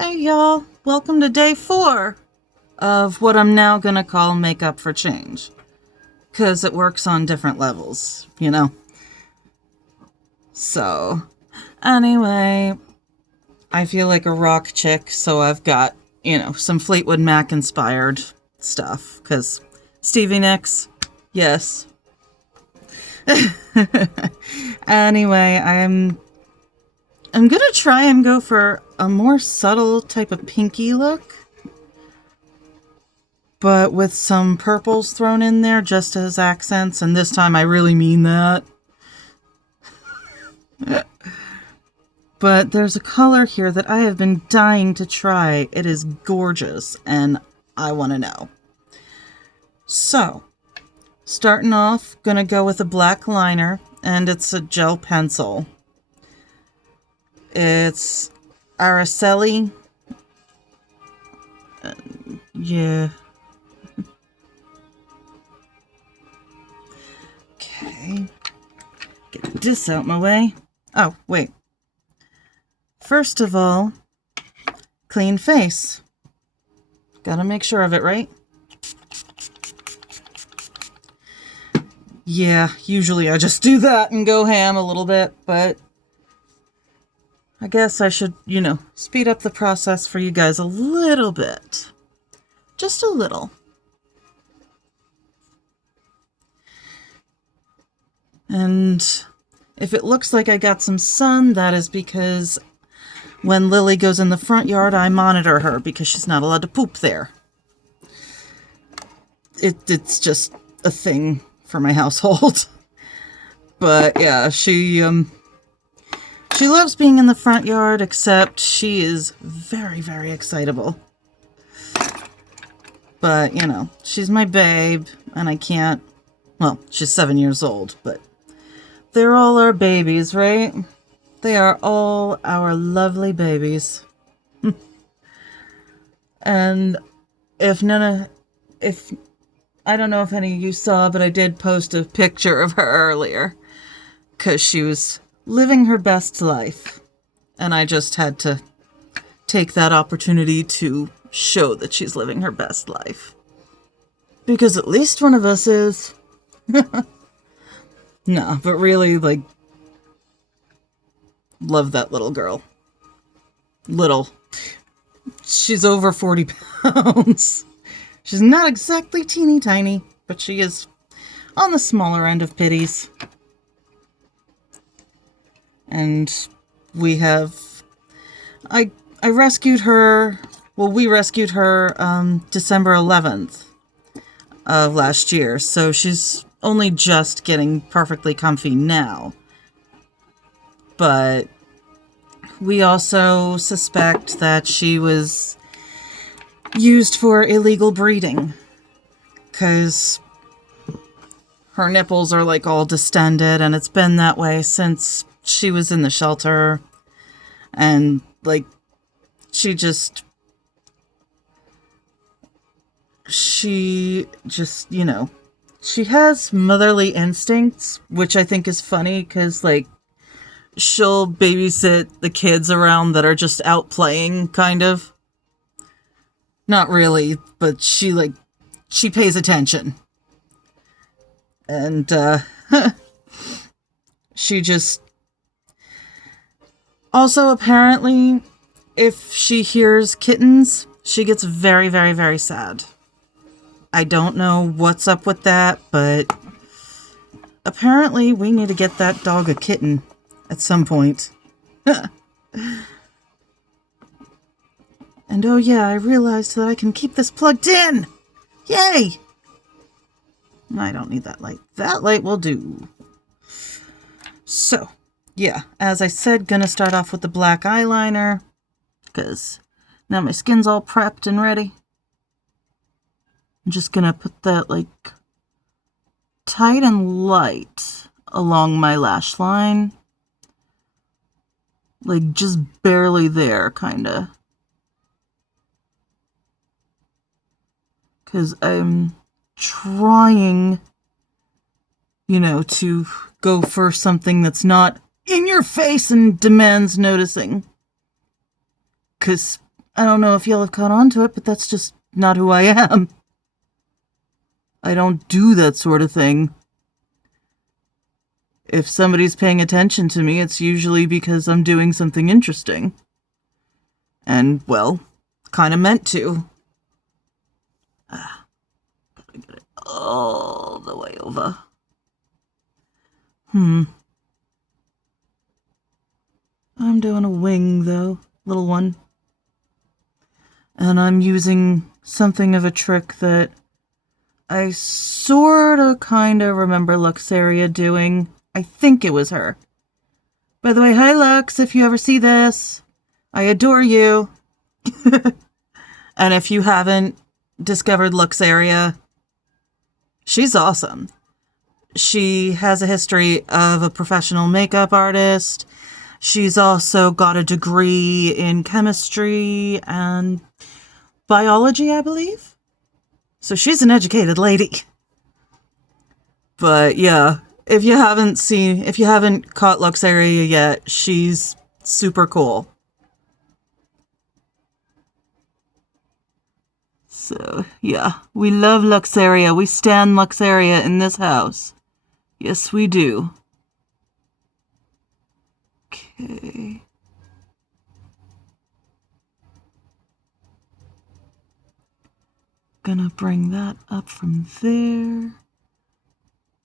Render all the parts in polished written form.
Hey y'all, welcome to day 4 of what I'm now gonna call Makeup for Change. Cause it works on different levels, you know? So, anyway, I feel like a rock chick, so I've got, some Fleetwood Mac inspired stuff. Cause Stevie Nicks, yes. Anyway, I'm gonna try and go for a more subtle type of pinky look, but with some purples thrown in there just as accents, and this time I really mean that. But there's a color here that I have been dying to try. It is gorgeous, and I want to know. So, starting off, gonna go with a black liner, and it's a gel pencil. It's Araceli. Yeah. Okay. Get this out my way. Oh, wait. First of all, clean face. Gotta make sure of it, right? Yeah, usually I just do that and go ham a little bit, but I guess I should, speed up the process for you guys a little bit. Just a little. And if it looks like I got some sun, that is because when Lily goes in the front yard, I monitor her because she's not allowed to poop there. It's just a thing for my household. But yeah, she loves being in the front yard, except she is very, very excitable. But, she's my babe, and I can't... Well, she's 7 years old, but they're all our babies, right? They are all our lovely babies. And if I don't know if any of you saw, but I did post a picture of her earlier, because she was living her best life. And I just had to take that opportunity to show that she's living her best life. Because at least one of us is. No, but really, love that little girl. Little. She's over 40 pounds. She's not exactly teeny tiny, but she is on the smaller end of pitties. And we have... I rescued her... Well, we rescued her December 11th of last year, so she's only just getting perfectly comfy now. But we also suspect that she was used for illegal breeding, because her nipples are all distended, and it's been that way since she was in the shelter. And she just she has motherly instincts, which I think is funny, because she'll babysit the kids around that are just out playing, kind of. Not really, but she pays attention. And, she just... Also, apparently, if she hears kittens, she gets very, very, very sad. I don't know what's up with that, but apparently we need to get that dog a kitten at some point. And oh yeah, I realized that I can keep this plugged in! Yay! I don't need that light. That light will do. So, yeah, as I said, gonna start off with the black eyeliner, because now my skin's all prepped and ready. I'm just gonna put that tight and light along my lash line. Just barely there, kinda. Because I'm trying, to go for something that's not in your face and demands noticing. Because I don't know if y'all have caught on to it, but that's just not who I am. I don't do that sort of thing. If somebody's paying attention to me, it's usually because I'm doing something interesting. And, well, kind of meant to. Gotta get it all the way over. I'm doing a wing, though. Little one. And I'm using something of a trick that I sorta kinda remember Luxaria doing. I think it was her. By the way, hi Lux, if you ever see this. I adore you. And if you haven't discovered Luxaria, she's awesome. She has a history of a professional makeup artist. She's also got a degree in chemistry and biology, I believe. So she's an educated lady. But yeah, if you haven't caught Luxaria yet, she's super cool. So yeah, we love Luxaria. We stan Luxaria in this house. Yes, we do. Okay. Gonna bring that up from there.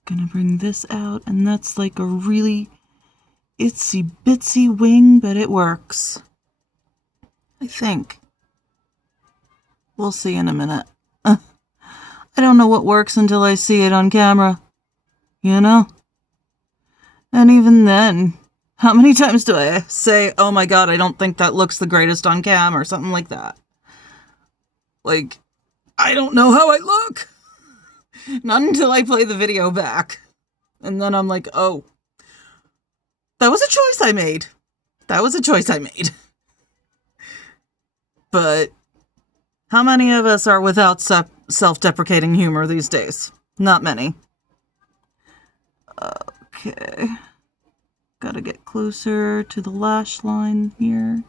Gonna bring this out, and that's like a really itsy bitsy wing, but it works. I think. We'll see in a minute. I don't know what works until I see it on camera. You know? And even then, how many times do I say, oh my god, I don't think that looks the greatest on cam, or something like that? Like, I don't know how I look. Not until I play the video back. And then I'm like, oh, that was a choice I made. But how many of us are without self-deprecating humor these days? Not many. Okay. Gotta get closer to the lash line here.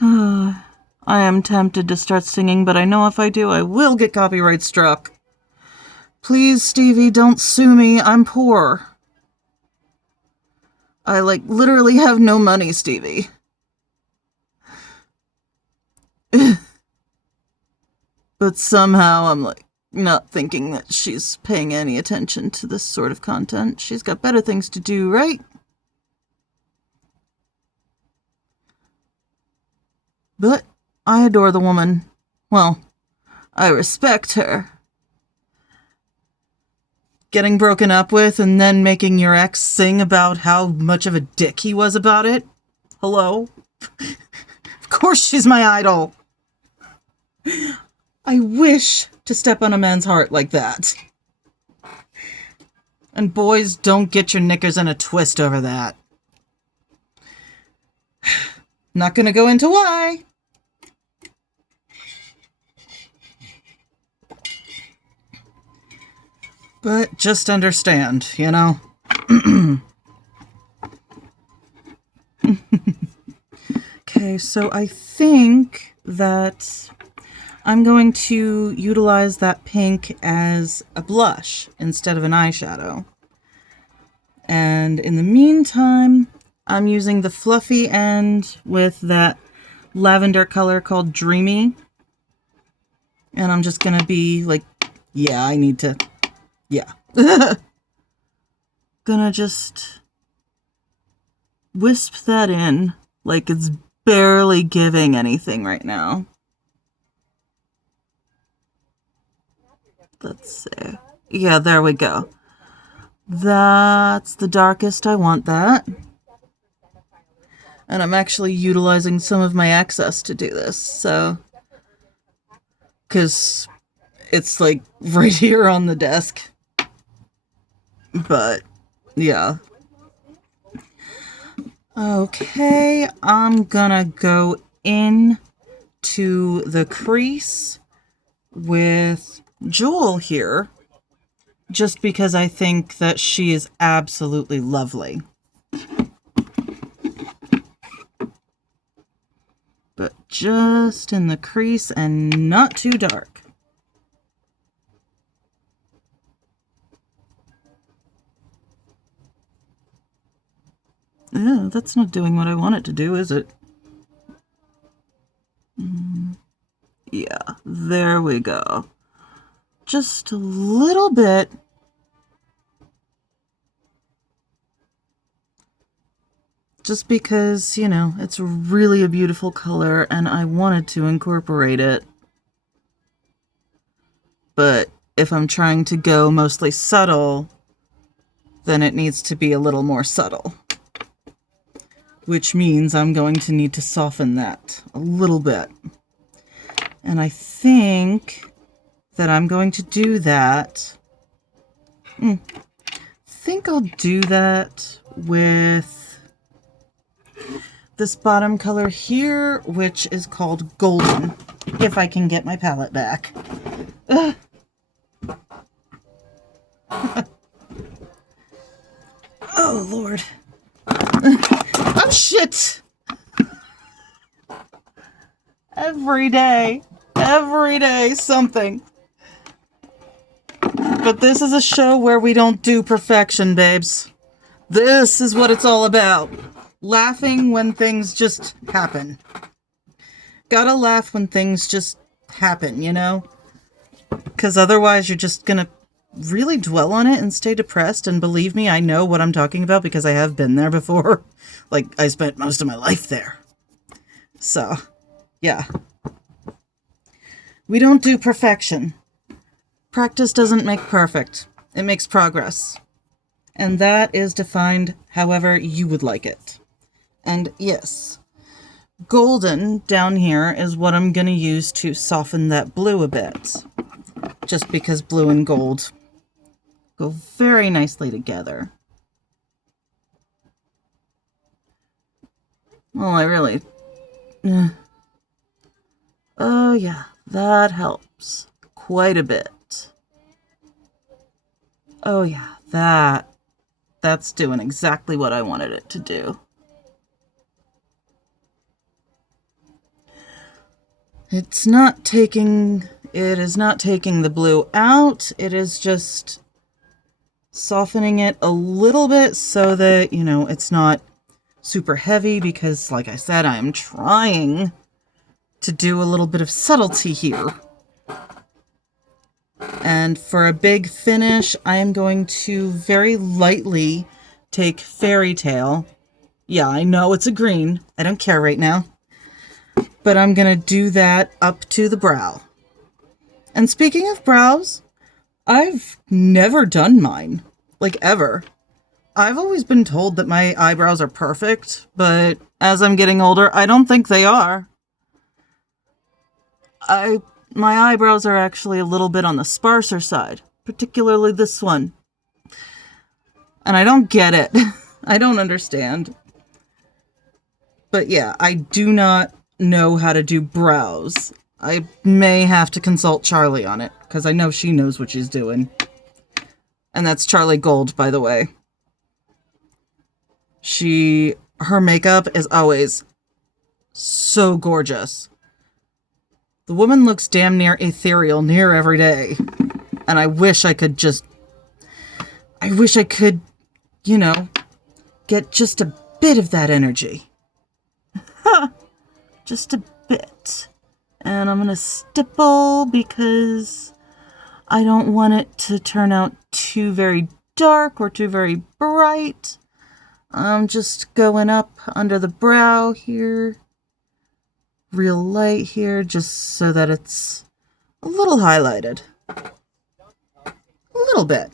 I am tempted to start singing, but I know if I do, I will get copyright struck. Please, Stevie, don't sue me. I'm poor. I, literally have no money, Stevie. But somehow I'm, not thinking that she's paying any attention to this sort of content. She's got better things to do, right? But I adore the woman. Well, I respect her. Getting broken up with and then making your ex sing about how much of a dick he was about it? Hello? Of course she's my idol. I wish to step on a man's heart like that. And boys, don't get your knickers in a twist over that. Not gonna go into why. But just understand, you know? Okay, so I think that I'm going to utilize that pink as a blush instead of an eyeshadow. And in the meantime, I'm using the fluffy end with that lavender color called Dreamy. And I'm just going to be like, yeah. Gonna just wisp that in like it's barely giving anything right now. Let's see. Yeah, there we go. That's the darkest I want that. And I'm actually utilizing some of my excess to do this, so... because it's like right here on the desk. But, yeah. Okay, I'm gonna go in to the crease with Jewel here, just because I think that she is absolutely lovely. but just in the crease and not too dark. Yeah, that's not doing what I want it to do, is it? Yeah, there we go. Just a little bit. Just because, you know, it's really a beautiful color and I wanted to incorporate it. But if I'm trying to go mostly subtle, then it needs to be a little more subtle. Which means I'm going to need to soften that a little bit. And I think that I'm going to do that. I think I'll do that with this bottom color here, which is called Golden, if I can get my palette back. Oh, Lord. Oh, shit! Every day, something. But this is a show where we don't do perfection, babes. This is what it's all about. Laughing when things just happen. Gotta laugh when things just happen, you know? Because otherwise you're just gonna really dwell on it and stay depressed. And believe me, I know what I'm talking about because I have been there before. Like, I spent most of my life there. So, yeah. We don't do perfection. Practice doesn't make perfect. It makes progress. And that is defined however you would like it. And yes, Golden down here is what I'm going to use to soften that blue a bit. Just because blue and gold go very nicely together. Well, I really... Oh yeah, that helps quite a bit. Oh yeah, that's doing exactly what I wanted it to do. It is not taking the blue out. It is just softening it a little bit so that, you know, it's not super heavy because, like I said, I'm trying to do a little bit of subtlety here. And for a big finish, I am going to very lightly take Fairy Tale. Yeah, I know it's a green. I don't care right now. But I'm going to do that up to the brow. And speaking of brows, I've never done mine. Like, ever. I've always been told that my eyebrows are perfect, but as I'm getting older, I don't think they are. My eyebrows are actually a little bit on the sparser side, particularly this one. And I don't get it. I don't understand. But yeah, I do not know how to do brows. I may have to consult Charlie on it, because I know she knows what she's doing. And that's Charlie Gold, by the way. Her makeup is always so gorgeous. The woman looks damn near ethereal near every day. And I wish I could, you know, get just a bit of that energy. Just a bit. And I'm going to stipple because I don't want it to turn out too very dark or too very bright. I'm just going up under the brow here. Real light here, just so that it's a little highlighted. A little bit.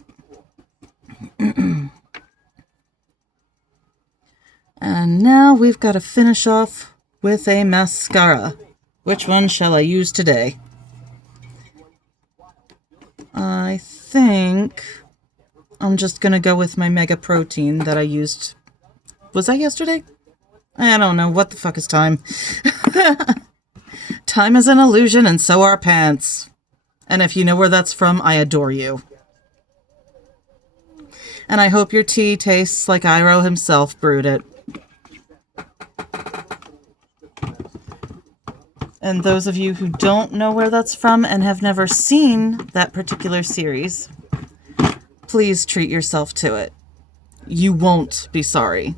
And now we've got to finish off with a mascara. Which one shall I use today? I think I'm just going to go with my Mega Protein that I used. Was that yesterday? I don't know. What the fuck is time? Time is an illusion, and so are pants. And if you know where that's from, I adore you. And I hope your tea tastes like Iroh himself brewed it. And those of you who don't know where that's from and have never seen that particular series, please treat yourself to it. You won't be sorry.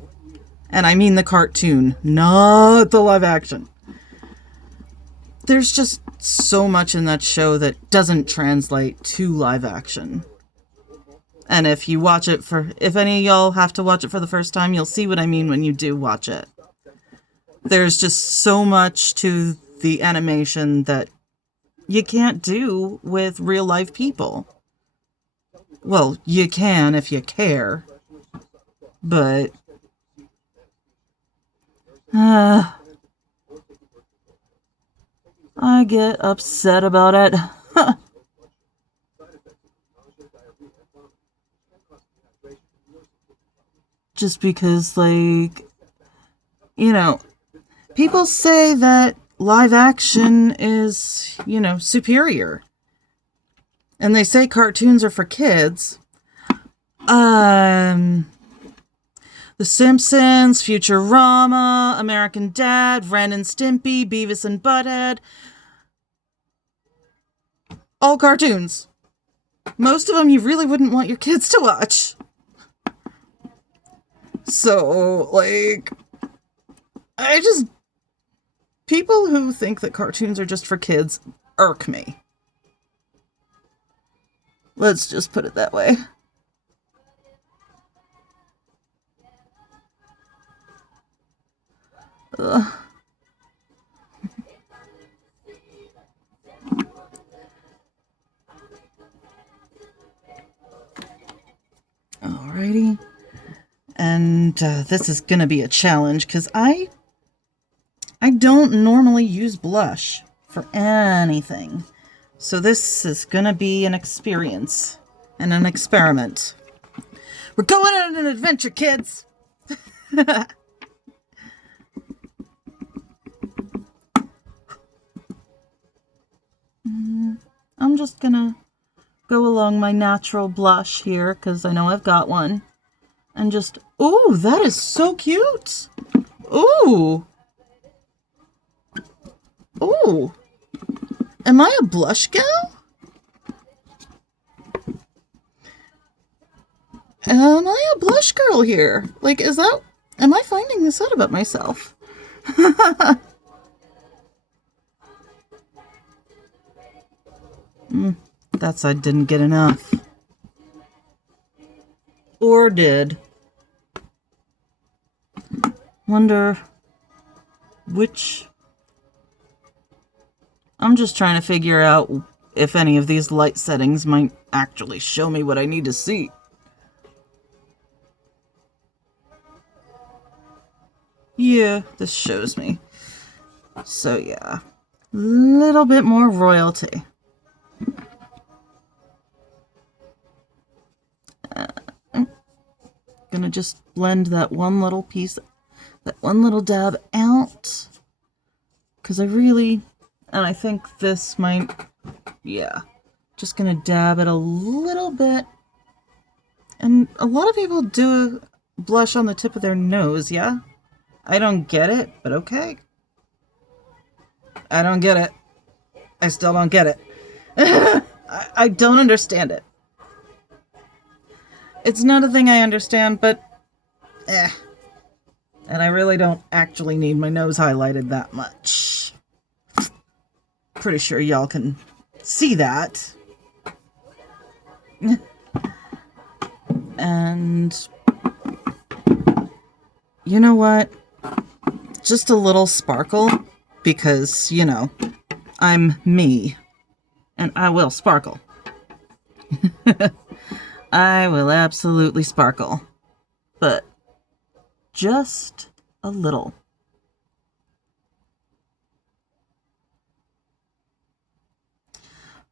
And I mean the cartoon, not the live action. There's just so much in that show that doesn't translate to live action. And if you watch it if any of y'all have to watch it for the first time, you'll see what I mean when you do watch it. There's just so much to the animation that you can't do with real life people. Well, you can if you care. But I get upset about it. Just because, like, you know, people say that live action is, superior. And they say cartoons are for kids. The Simpsons, Futurama, American Dad, Ren and Stimpy, Beavis and Butthead. All cartoons. Most of them you really wouldn't want your kids to watch. So, like, people who think that cartoons are just for kids irk me. Let's just put it that way. Ugh. Alrighty. And this is going to be a challenge because I don't normally use blush for anything. So this is going to be an experience and an experiment. We're going on an adventure, kids! I'm just going to go along my natural blush here because I know I've got one. And just, ooh, that is so cute. Ooh. Ooh. Am I a blush gal? Am I a blush girl here? Like, am I finding this out about myself? I didn't get enough. Or did. Wonder which... I'm just trying to figure out if any of these light settings might actually show me what I need to see. Yeah, this shows me. So yeah, little bit more royalty. Gonna just blend that one little piece, that one little dab out. Because I think this might, yeah. Just gonna dab it a little bit. And a lot of people do blush on the tip of their nose, yeah? I don't get it, but okay. I don't get it. I still don't get it. I don't understand it. It's not a thing I understand, but And I really don't actually need my nose highlighted that much. Pretty sure y'all can see that. And you know what? Just a little sparkle, because, I'm me. And I will sparkle. I will absolutely sparkle. But just a little.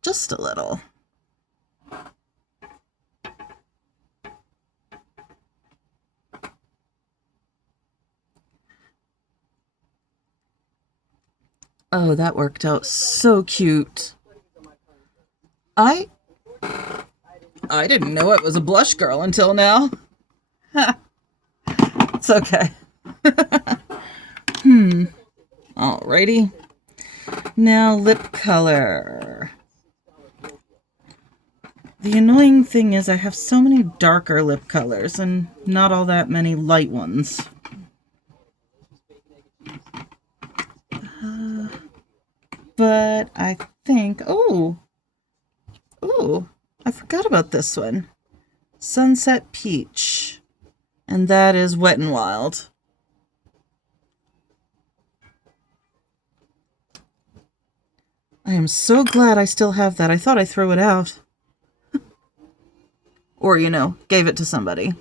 Just a little. Oh, that worked out so cute. I didn't know it was a blush girl until now. It's okay. Alrighty. Now, lip color. The annoying thing is I have so many darker lip colors and not all that many light ones. But I think... Oh, I forgot about this one. Sunset Peach. And that is Wet n Wild. I am so glad I still have that. I thought I threw it out. Or, you know, gave it to somebody.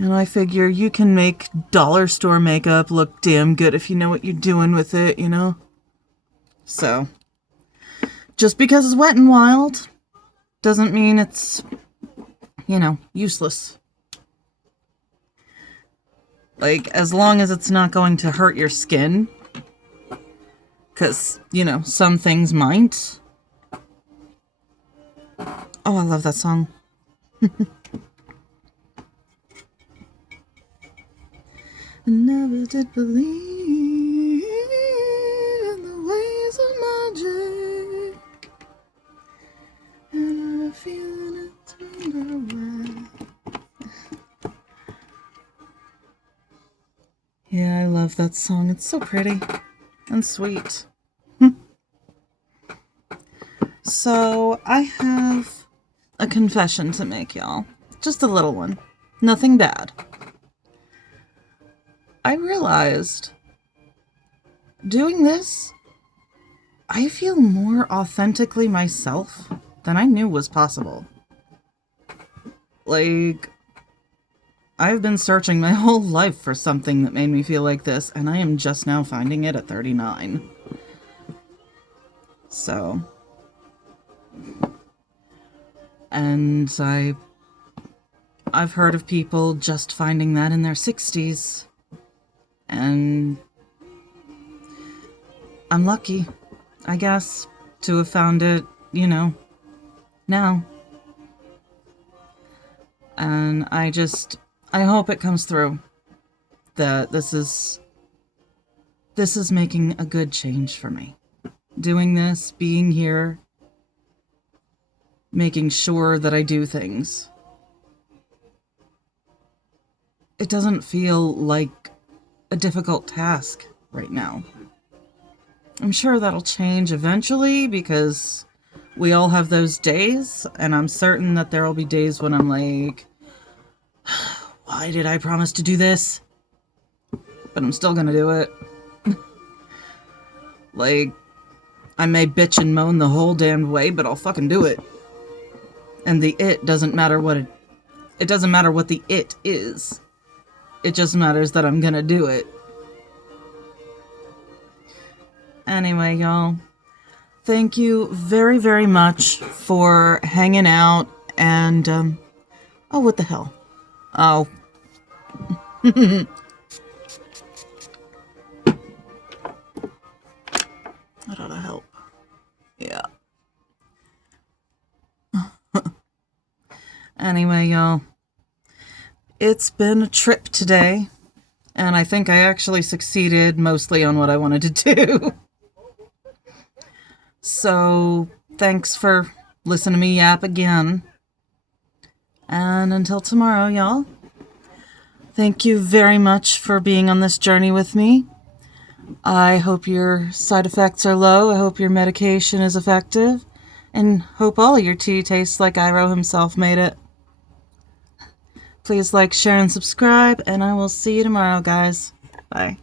And I figure you can make dollar store makeup look damn good if you know what you're doing with it, you know? So, just because it's Wet n Wild doesn't mean it's, you know, useless. Like, as long as it's not going to hurt your skin. Because, you know, some things might. Oh, I love that song. I never did believe in the ways of magic, and I feel it turned away. Yeah, I love that song. It's so pretty and sweet. So, I have a confession to make, y'all. Just a little one. Nothing bad. I realized doing this, I feel more authentically myself than I knew was possible. Like, I've been searching my whole life for something that made me feel like this, and I am just now finding it at 39. So, and I've heard of people just finding that in their 60s. And I'm lucky, I guess, to have found it, you know, now. And I hope it comes through that this is making a good change for me. Doing this, being here, making sure that I do things. It doesn't feel like a difficult task right now. I'm sure that'll change eventually because we all have those days, and I'm certain that there will be days when I'm like, why did I promise to do this? But I'm still gonna do it. Like, I may bitch and moan the whole damned way, but I'll fucking do it. And the it doesn't matter what it doesn't matter what the it is. It just matters that I'm gonna do it. Anyway, y'all, thank you very, very much for hanging out and, oh, what the hell? Oh. That ought to help. Yeah. Anyway, y'all, it's been a trip today, and I think I actually succeeded mostly on what I wanted to do. So, thanks for listening to me yap again. And until tomorrow, y'all, thank you very much for being on this journey with me. I hope your side effects are low. I hope your medication is effective. And hope all of your tea tastes like Iroh himself made it. Please like, share, and subscribe, and I will see you tomorrow, guys. Bye.